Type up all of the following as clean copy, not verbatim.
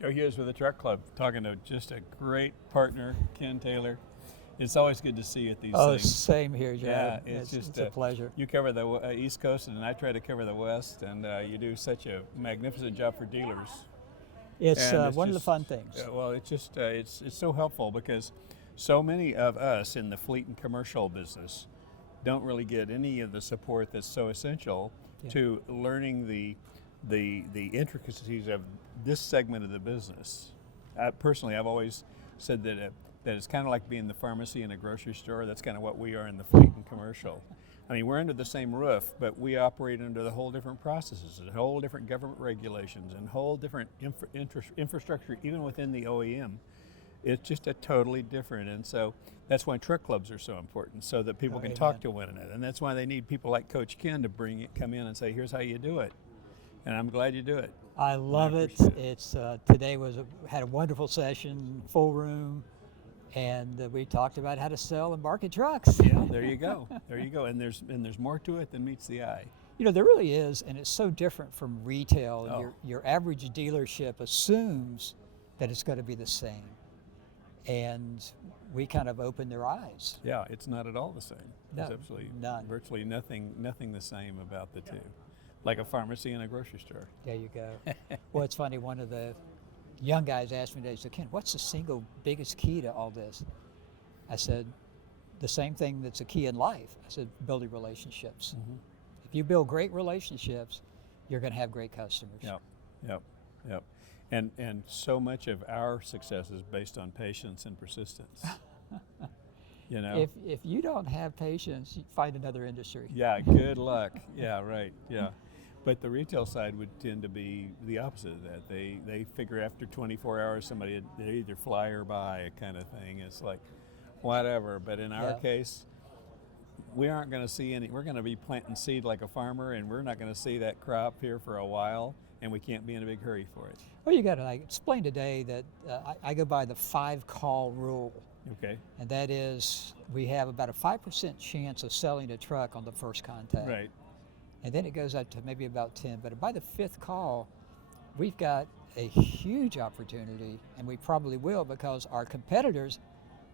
Joe Hughes with the Truck Club, talking to just a great partner, Ken Taylor. It's always good to see you at these things. Same here, Joe. Yeah, it's just a pleasure. You cover the East Coast, and I try to cover the West, and you do such a magnificent job for dealers. It's one of the fun things. Well, it's just it's so helpful because so many of us in the fleet and commercial business don't really get any of the support that's so essential to learning the intricacies of this segment of the business. Personally, I've always said that it's kind of like being the pharmacy in a grocery store. That's kind of what we are in the fleet and commercial. I mean, we're under the same roof, but we operate under the whole different processes, and whole different government regulations, and whole different infrastructure, even within the OEM. It's just a totally different, and so that's why truck clubs are so important, so that people can talk to one another, and that's why they need people like Coach Ken to come in and say, here's how you do it, and I'm glad you do it. I love it. It's today had a wonderful session, full room, and we talked about how to sell and market trucks. Yeah, there you go. There you go. And there's more to it than meets the eye. You know, there really is, and it's so different from retail. Oh. Your average dealership assumes that it's going to be the same, and we kind of open their eyes. Yeah, it's not at all the same. No, There's absolutely none. virtually nothing the same about the two. Like a pharmacy and a grocery store. There you go. Well, it's funny, one of the young guys asked me today, so Ken, what's the single biggest key to all this? I said, the same thing that's a key in life. I said, building relationships. Mm-hmm. If you build great relationships, you're going to have great customers. Yep. And so much of our success is based on patience and persistence. You know? If you don't have patience, you find another industry. Yeah, good luck. Yeah, right, yeah. But the retail side would tend to be the opposite of that. They figure after 24 hours they either fly or buy kind of thing. It's like, whatever. But in our case, we aren't going to see any. We're going to be planting seed like a farmer, and we're not going to see that crop here for a while, and we can't be in a big hurry for it. Well, you got to explain today that I go by the 5-call rule. Okay. And that is, we have about a 5% chance of selling a truck on the first contact. Right. And then it goes up to maybe about 10. But by the 5th call, we've got a huge opportunity, and we probably will, because our competitors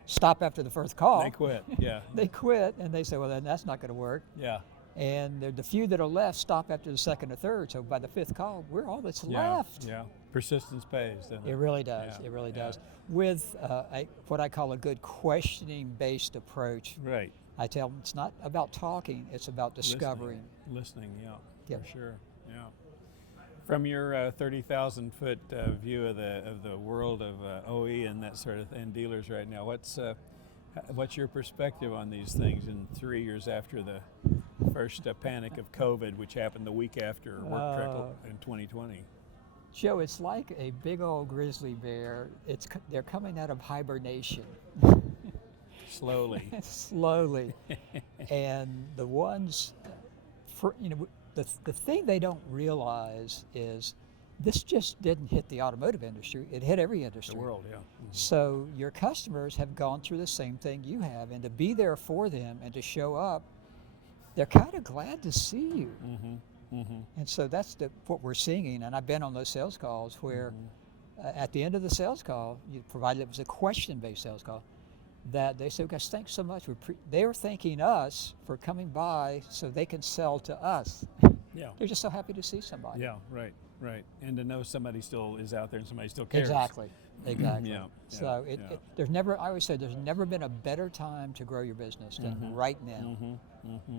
stop after the first call. They quit, yeah. They quit, and they say, well, then that's not going to work. Yeah. And the few that are left stop after the 2nd or 3rd. So by the 5th call, we're all that's left. Yeah. Persistence pays, doesn't it? It really does. Yeah. It really does. With what I call a good questioning-based approach. Right. I tell them it's not about talking; it's about discovering. Listening, Yeah. for sure. Yeah. From your 30,000-foot view of the world of OE and that sort of and dealers right now, what's your perspective on these things in 3 years after the first panic of COVID, which happened the week after work trek in 2020? Joe, it's like a big old grizzly bear. They're coming out of hibernation. Slowly. Slowly. And the ones, the thing they don't realize is this just didn't hit the automotive industry. It hit every industry. The world, yeah. Mm-hmm. So your customers have gone through the same thing you have, and to be there for them and to show up, they're kind of glad to see you. Mm-hmm. Mm-hmm. And so that's what we're seeing, and I've been on those sales calls where at the end of the sales call, provided it was a question-based sales call, that they said, guys, thanks so much. They're thanking us for coming by so they can sell to us. Yeah. They're just so happy to see somebody. Yeah, right. And to know somebody still is out there and somebody still cares. Exactly. Yeah. So Yeah. I always say there's never been a better time to grow your business than right now. Mm-hmm.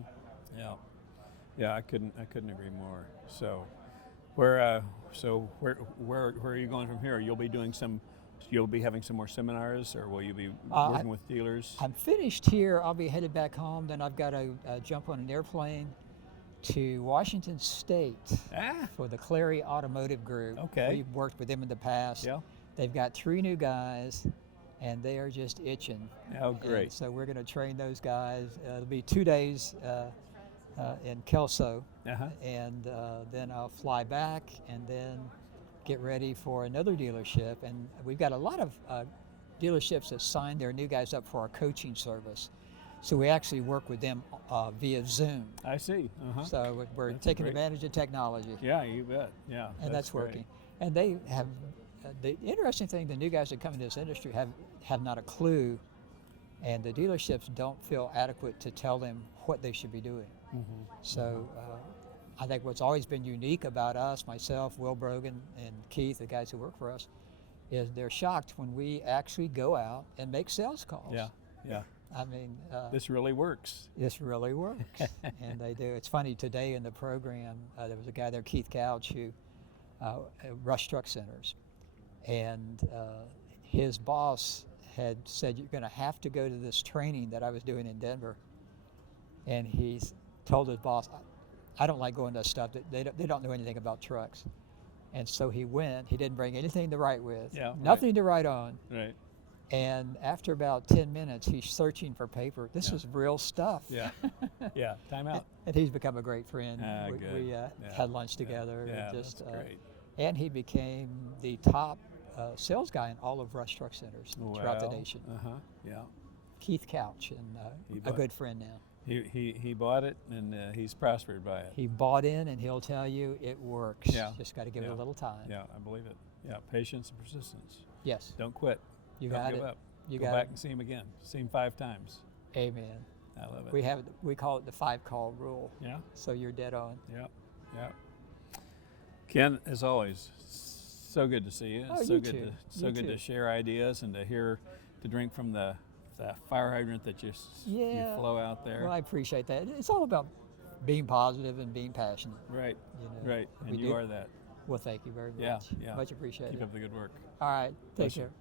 Yeah, I couldn't agree more. So, where are you going from here? You'll be having some more seminars, or will you be working with dealers? I'm finished here. I'll be headed back home. Then I've got to jump on an airplane to Washington State for the Clary Automotive Group. Okay. We've worked with them in the past. Yeah. They've got 3 new guys, and they are just itching. Oh, great. And so we're going to train those guys. It'll be 2 days in Kelso, and then I'll fly back and then get ready for another dealership. And we've got a lot of dealerships that sign their new guys up for our coaching service. So we actually work with them via Zoom. I see. So we're taking advantage of technology. Yeah, you bet. Yeah. And that's working. Great. And they have the interesting thing, the new guys that come into this industry have not a clue, and the dealerships don't feel adequate to tell them what they should be doing. So I think what's always been unique about us, myself, Will Brogan, and Keith, the guys who work for us, is they're shocked when we actually go out and make sales calls. Yeah, yeah. I mean, This really works. this really works, and they do. It's funny, today in the program, there was a guy there, Keith Couch, who Rush Truck Centers, and his boss had said, you're going to have to go to this training that I was doing in Denver, and he told his boss, I don't like going to stuff, they don't know anything about trucks. And so he went. He didn't bring anything to write with, nothing to write on. Right. And after about 10 minutes, he's searching for paper. This is real stuff. Yeah. Yeah. Time out. And he's become a great friend. Good. We had lunch together. Yeah, and just, that's great. And he became the top sales guy in all of Rush Truck Centers throughout the nation. Yeah. Keith Couch, and a good friend now. He bought it, and he's prospered by it. He bought in, and he'll tell you it works. Yeah. Just got to give it a little time. Yeah, I believe it. Yeah, patience and persistence. Yes. Don't quit. You Don't got give it. up. You Go got back it. and see him again. See him 5 times. Amen. I love it. We call it the 5-call rule. Yeah. So you're dead on. Yeah. Yeah. Ken, as always, so good to see you. Oh, so you good too. to You good too. to share ideas and to drink from the fire hydrant that you flow out there. Well, I appreciate that. It's all about being positive and being passionate. Right. You know, Right. we And you do. are that. Well, thank you very much. Yeah. Yeah. Much appreciated. Keep up the good work. All right. Take Bless you. care.